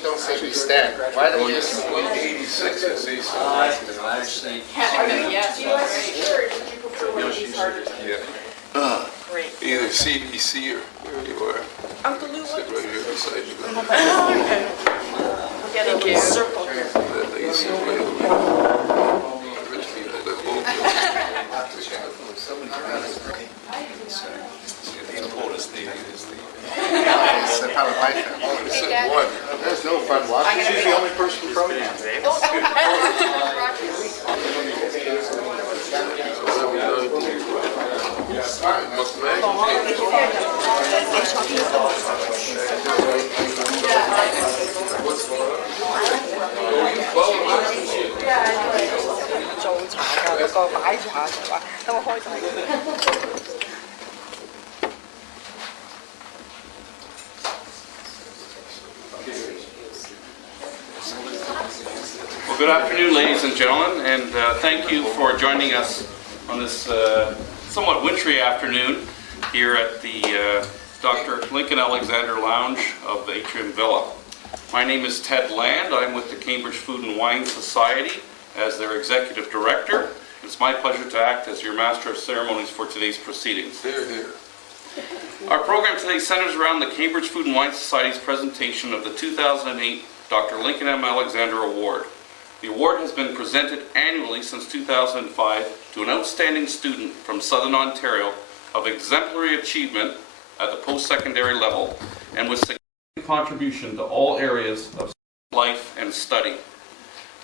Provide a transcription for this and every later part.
Don't say we stand. Why don't you just 86 and say so? Great. Either CBC or where you are. Uncle Lou, Sit right here beside you. we're getting a circle here. That lady sit right over there. Rich people that hold the important thing is the It's a part of my family. it's one. There's no fun watching. She's the only person from it. Must imagine. What's going on? Oh, you follow us? 做茶㗎，不過擺茶就話等我開大。 Well, good afternoon, ladies and gentlemen, and thank you for joining us on this somewhat wintry afternoon here at the Dr. Lincoln Alexander Lounge of the Atrium Villa. My name is Ted Land. I'm with the Cambridge Food and Wine Society as their Executive Director. It's my pleasure to act as your Master of Ceremonies for today's proceedings. Here, here. Our program today centers around the Cambridge Food and Wine Society's presentation of the 2008 Dr. Lincoln M. Alexander Award. The award has been presented annually since 2005 to an outstanding student from Southern Ontario of exemplary achievement at the post-secondary level and with significant contribution to all areas of life and study.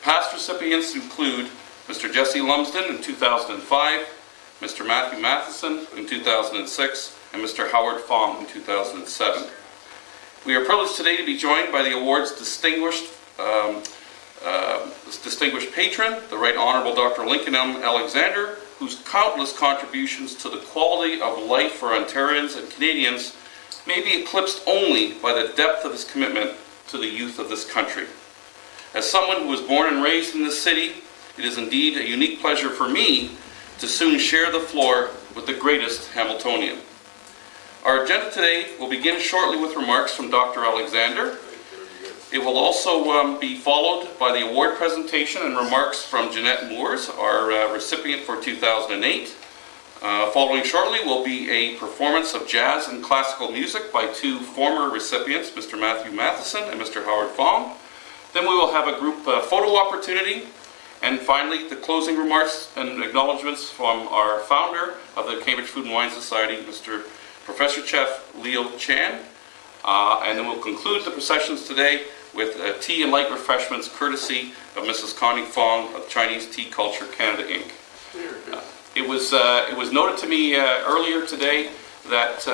Past recipients include Mr. Jesse Lumsden in 2005, Mr. Matthew Matheson in 2006, and Mr. Howard Fong in 2007. We are privileged today to be joined by the award's distinguished patron, the Right Honorable Dr. Lincoln M. Alexander, whose countless contributions to the quality of life for Ontarians and Canadians may be eclipsed only by the depth of his commitment to the youth of this country. As someone who was born and raised in this city, it is indeed a unique pleasure for me to soon share the floor with the greatest Hamiltonian. Our agenda today will begin shortly with remarks from Dr. Alexander. It will also be followed by the award presentation and remarks from Jeanette Moores, our recipient for 2008. Following shortly will be a performance of jazz and classical music by two former recipients, Mr. Matthew Matheson and Mr. Howard Fong. Then we will have a group photo opportunity. And finally, the closing remarks and acknowledgements from our founder of the Cambridge Food and Wine Society, Mr. Professor Chef Leo Chan. And then we'll conclude the processions today with tea and light refreshments courtesy of Mrs. Connie Fong of Chinese Tea Culture Canada, Inc. It was noted to me earlier today that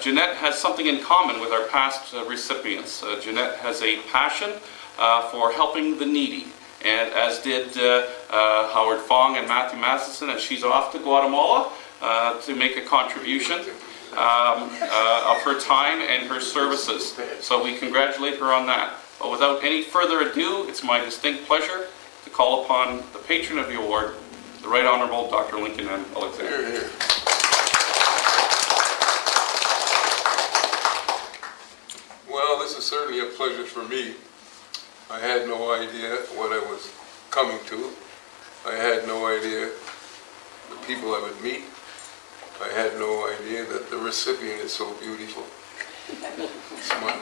Jeanette has something in common with our past recipients. Jeanette has a passion for helping the needy, and as did Howard Fong and Matthew Matheson, and she's off to Guatemala to make a contribution of her time and her services. So we congratulate her on that. But without any further ado, it's my distinct pleasure to call upon the patron of the award, the Right Honorable Dr. Lincoln M. Alexander. Here, here. Well, was certainly a pleasure for me. I had no idea what I was coming to. I had no idea the people I would meet. I had no idea that the recipient is so beautiful. Smile.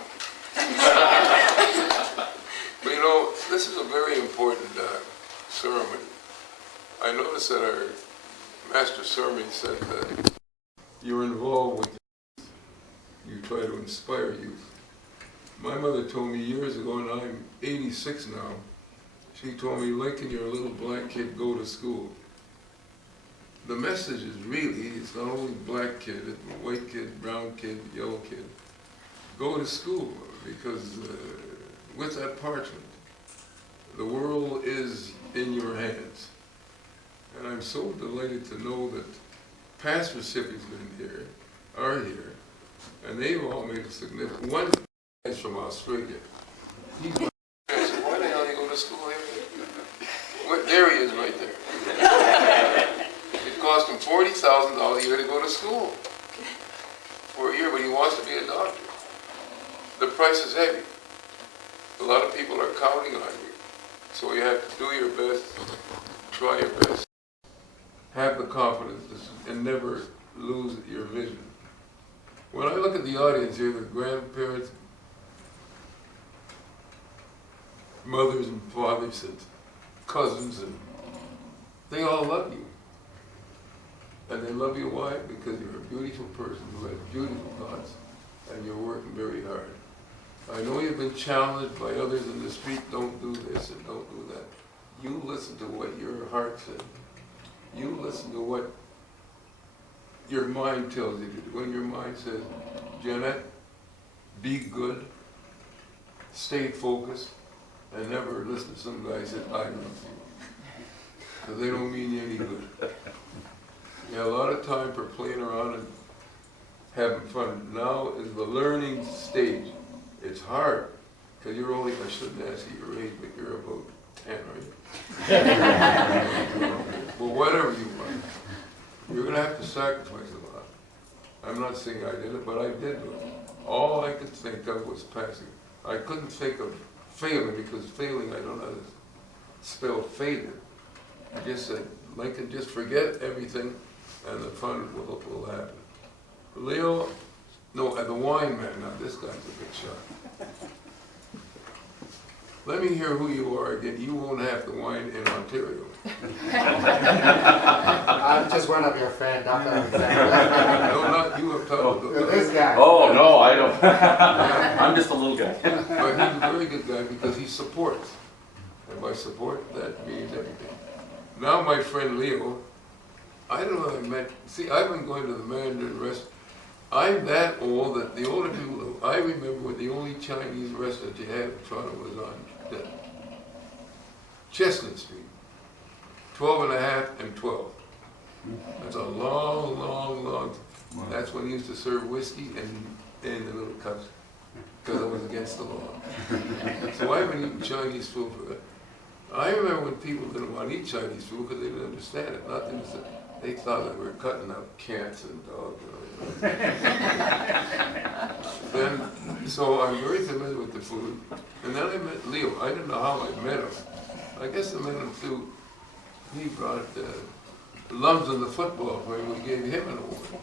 But you know, this is a very important ceremony. I noticed that our master sermon said that you're involved with youth. You try to inspire youth. My mother told me years ago, and I'm 86 now, she told me, Lincoln, you're a little black kid, go to school. The message is really, it's not only black kid, it's white kid, brown kid, yellow kid. Go to school, because with that parchment, the world is in your hands. And I'm so delighted to know that past recipients are here, and they've all made a significant, one is from Australia. He's I said, why the hell do you go to school here? There he is right there. It cost him $40,000 a year to go to school for a year, but he wants to be a doctor. The price is heavy. A lot of people are counting on you. So you have to do your best, try your best, have the confidence, and never lose your vision. When I look at the audience here, the grandparents, mothers and fathers and cousins, and they all love you. And they love you why? Because you're a beautiful person who has beautiful thoughts, and you're working very hard. I know you've been challenged by others in the street, don't do this and don't do that. You listen to what your heart says. You listen to what your mind tells you to do. When your mind says, Janet, be good, stay focused, and never listen to some guy say, I love you. Because they don't mean you any good. You have a lot of time for playing around and having fun. Now is the learning stage. It's hard, because you're only, I shouldn't ask you your age, but you're about 10, are you? Well, whatever you want. You're going to have to sacrifice a lot. I'm not saying I did it, but I did do it. All I could think of was passing. I couldn't think of failing, because failing, I don't know how to spell failure. I just said, Lincoln, just forget everything, and the fun will happen. Leo, no, the wine man, now this guy's a big shot. Let me hear who you are again. You won't have the wine in Ontario. I'm just one of your friends, Dr. Alexander. No, not you, I'm talking about This guy. Oh, no, I don't. I'm just a little guy. But he's a very good guy because he supports. And by support, that means everything. Now my friend Leo, I don't know how I met, see, I've been going to the Mandarin restaurant. I'm that old that the older people, I remember when the only Chinese restaurant you had in Toronto was on Chestnut Street. 12 and a half and 12. That's a long, long, long time. That's when he used to serve whiskey in the little cups, because it was against the law. So I've been eating Chinese food for that. I remember when people didn't want to eat Chinese food because they didn't understand it. Nothing was, they thought that we were cutting out cats and dogs. Then, so I'm very familiar with the food. And then I met Leo. I didn't know how I met him. I guess I met him through, he brought Lums in the football where we gave him an award.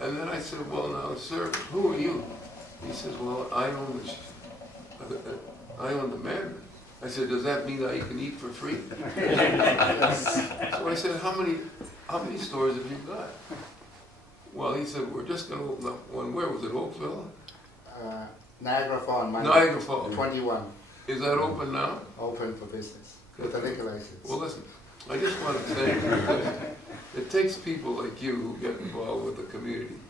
And then I said, well, now, sir, who are you? He says, well, I own the Mandarin. I said, does that mean I can eat for free? So I said, how many stores have you got? Well, he said, we're just going to open up one. Where was it, Oakville? Niagara Falls, Niagara Falls. 21. Is that open now? Open for business with a liquor license. Well, listen, I just want to thank you because it takes people like you who get involved with the community,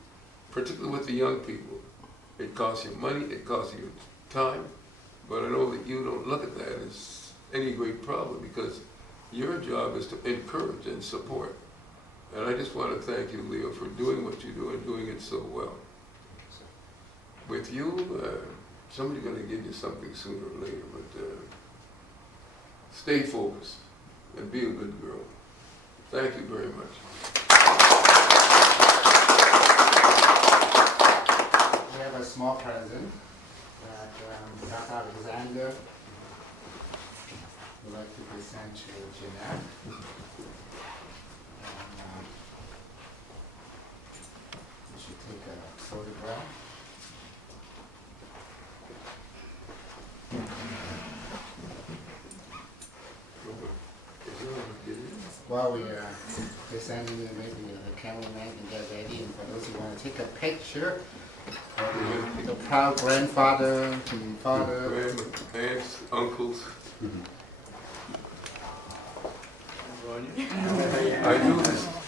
particularly with the young people. It costs you money, it costs you time, but I know that you don't look at that as any great problem because your job is to encourage and support. And I just want to thank you, Leo, for doing what you do and doing it so well. With you, somebody's going to give you something sooner or later, but stay focused and be a good girl. Thank you very much. We have a small present that Dr. Alexander would like to present to Jeanette. And, we should take a photograph. While we are presenting, maybe the cameraman can get ready, and for those who want to take a picture, the proud grandfather and father. Aunts, uncles.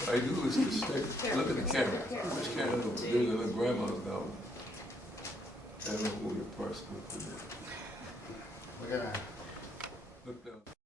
I do this to stay. Look at the camera. This camera. There's a grandma's down. I don't know who your person is. We're gonna Look down.